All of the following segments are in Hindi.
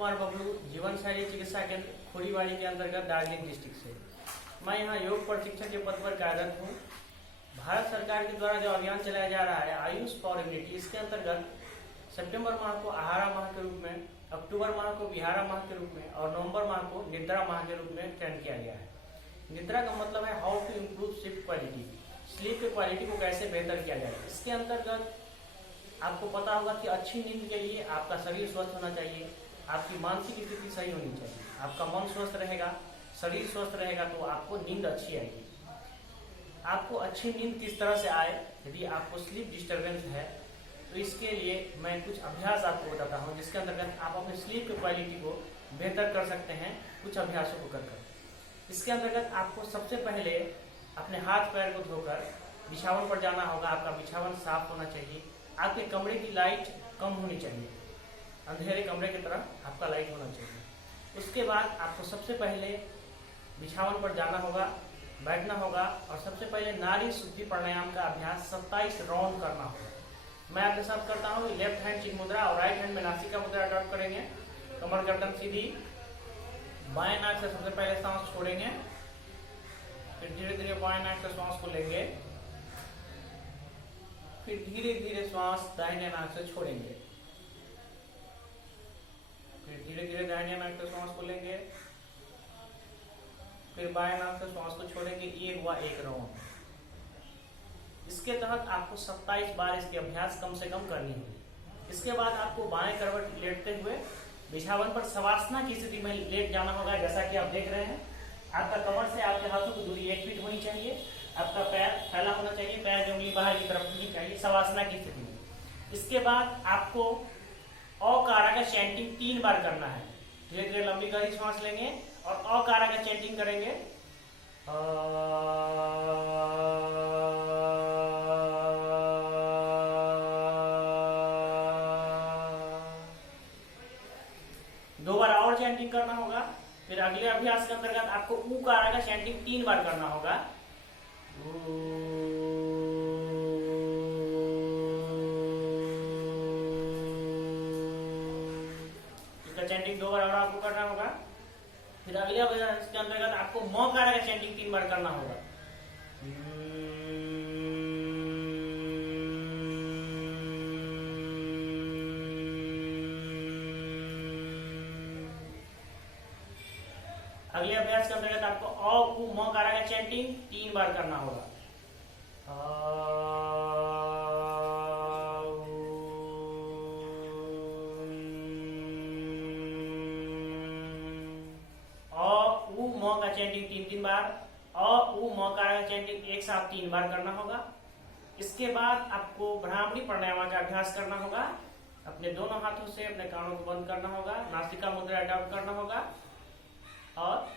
कुमार बबलू, जीवन शैली चिकित्सा केंद्र खोरीवाड़ी के अंतर्गत दार्जिलिंग डिस्ट्रिक्ट से। मैं यहाँ योग प्रशिक्षक के पद पर कार्यरत हूँ। भारत सरकार के द्वारा जो अभियान चलाया जा रहा है आयुष फॉर इम्यूनिटी, इसके अंतर्गत सितंबर माह को आहारा माह के रूप में, अक्टूबर माह को विहारा माह के रूप में और नवंबर माह को निद्रा माह के रूप में चयन किया गया है। निद्रा का मतलब है how to improve sleep quality, sleep की क्वालिटी को कैसे बेहतर किया जाए। इसके अंतर्गत आपको पता होगा कि अच्छी नींद के लिए आपका शरीर स्वस्थ होना चाहिए, आपकी मानसिक स्थिति सही होनी चाहिए। आपका मन स्वस्थ रहेगा, शरीर स्वस्थ रहेगा तो आपको नींद अच्छी आएगी। आपको अच्छी नींद किस तरह से आए, यदि आपको स्लीप डिस्टर्बेंस है तो इसके लिए मैं कुछ अभ्यास आपको बताता हूँ, जिसके अंतर्गत आप अपनी स्लीप की क्वालिटी को बेहतर कर सकते हैं कुछ अभ्यासों को कर। इसके अंतर्गत आपको सबसे पहले अपने हाथ पैर को धोकर बिछावन पर जाना होगा। आपका बिछावन साफ होना चाहिए, आपके कमरे की लाइट कम होनी चाहिए, अंधेरे कमरे की तरह आपका लाइट होना चाहिए। उसके बाद आपको सबसे पहले बिछावन पर जाना होगा, बैठना होगा और सबसे पहले नाड़ी शुद्धि प्राणायाम का अभ्यास 27 राउंड करना होगा। मैं आपके साथ करता हूँ। लेफ्ट हैंड चिन्ह मुद्रा और राइट हैंड में नासिका मुद्रा अडॉप्ट करेंगे। कमर गर्दन सीधी, बाएं नाक से सबसे पहले सांस छोड़ेंगे, फिर धीरे धीरे बाएं नाक से सांस को लेंगे, फिर धीरे धीरे श्वास दाहिने नाक से छोड़ेंगे, फिर धीरे धीरे दाहिने नाक से श्वास को लेंगे, फिर बाएं नाक से श्वास को छोड़ेंगे। एक हुआ एक राउंड। इसके तहत आपको 27 बार इसके अभ्यास कम से कम करनी होगी। इसके बाद आपको बाएं करवट लेटते हुए बिछावन पर शवासना की स्थिति में लेट जाना होगा। जैसा कि आप देख रहे हैं, आपका कमर से आपके हाथों की दूरी 1 फीट होनी चाहिए, आपका पैर फैला होना चाहिए, पैर की उंगली बाहर की तरफ होनी चाहिए शवासना की स्थिति में। इसके बाद आपको औकारा का चैंटिंग 3 बार करना है। धीरे धीरे लंबी गहरी सांस लेंगे और औकारा का चैंटिंग करेंगे। दो बार और चैंटिंग करना होगा। फिर अगले अभ्यास के अंतर्गत आपको ऊकारा का चैंटिंग 3 बार करना होगा। इसका चैंटिंग 2 बार और आपको करना होगा। फिर अगले अभ्यास के अंतर्गत आपको मौकारा का चैंटिंग 3 बार करना होगा। अगले अभ्यास के अंतर्गत आपको औ मौकारा का चैंटिंग 3 बार करना होगा। मौ का चैंटिंग 3-3 बार, मौकारा का चैंटिंग एक साथ 3 बार करना होगा। इसके बाद आपको ब्राह्मणी प्राणायाम का अभ्यास करना होगा। अपने दोनों हाथों से अपने कानों को बंद करना होगा, नासिका मुद्रा अडॉप्ट करना होगा और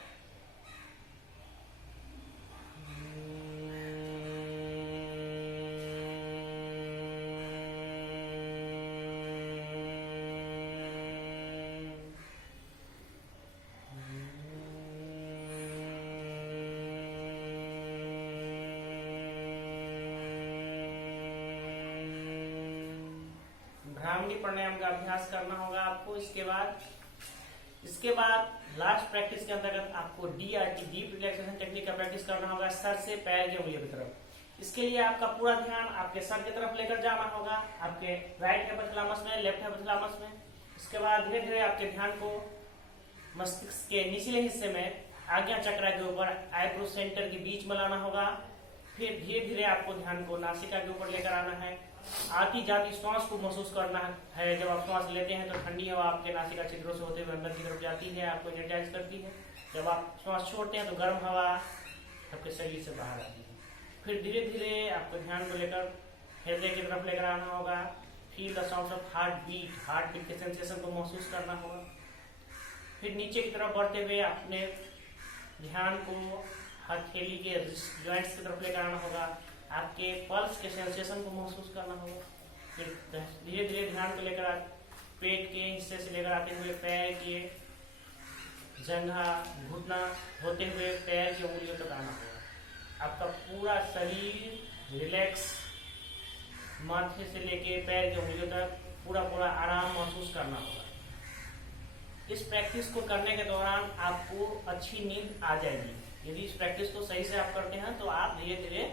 ब्राह्मणी प्राणायाम का अभ्यास करना होगा आपको। इसके बाद लास्ट प्रैक्टिस के अंतर्गत आपको DRT, डीप रिलैक्सेशन टेक्निक का प्रैक्टिस करना होगा, सर से पैर की उंगलियों की तरफ। इसके लिए आपका पूरा ध्यान आपके सर की तरफ लेकर जाना होगा, आपके राइट हाइपोथैलेमस में, लेफ्ट हाइपोथैलेमस में। इसके बाद धीरे धीरे आपके ध्यान को मस्तिष्क के निचले हिस्से में आज्ञा चक्र के ऊपर आईब्रो सेंटर के बीच में लाना होगा। फिर धीरे धीरे आपको ध्यान को नासिका के ऊपर लेकर आना है। आती जाती श्वास को महसूस करना है। जब आप श्वास लेते हैं तो ठंडी हवा आपके नासिका छिद्रों से होते हुए अंदर की तरफ जाती है, आपको एनर्जाइज करती है। जब आप श्वास छोड़ते हैं तो गर्म हवा आपके शरीर से बाहर आती है। फिर धीरे धीरे आपको ध्यान को लेकर हृदय की तरफ लेकर आना होगा। Feel the sound of heart beat के सेंसेशन को महसूस करना होगा। फिर नीचे की तरफ बढ़ते हुए अपने ध्यान को हथेली के जॉइंट्स की तरफ लेकर आना होगा। आपके पल्स के सेंसेशन को महसूस करना होगा। फिर धीरे धीरे ध्यान को लेकर आप पेट के हिस्से से लेकर आते हुए पैर के जंघा, घुटना होते हुए पैर की उंगलियों तक आना होगा। आपका पूरा शरीर रिलैक्स, माथे से लेके पैर की उंगलियों तक पूरा आराम महसूस करना होगा। इस प्रैक्टिस को करने के दौरान आपको अच्छी नींद आ जाएगी। यदि इस प्रैक्टिस को सही से आप करते हैं तो आप धीरे धीरे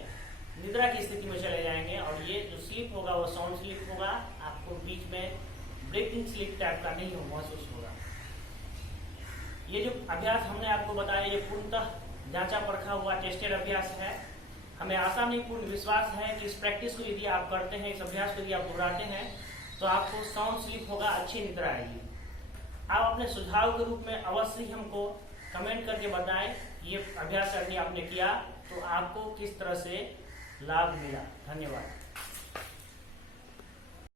निद्रा की स्थिति में चले जाएंगे और ये जो स्लीप होगा वो साउंड स्लीप होगा, आपको बीच में ब्रेकिंग स्लीप टाइप का नहीं महसूस होगा। ये जो अभ्यास हमने आपको बताया ये पूर्णतः जांचा परखा हुआ टेस्टेड अभ्यास है। हमें आशा नहीं पूर्ण विश्वास है कि इस प्रैक्टिस को यदि आप करते हैं, इस अभ्यास को यदि आप दोहराते हैं तो आपको साउंड स्लीप होगा, अच्छी निद्रा आएगी। आप अपने सुझाव के रूप में अवश्य ही हमको कमेंट करके बताएं ये अभ्यास यदि आपने किया तो आपको किस तरह से लाभ मिला। धन्यवाद।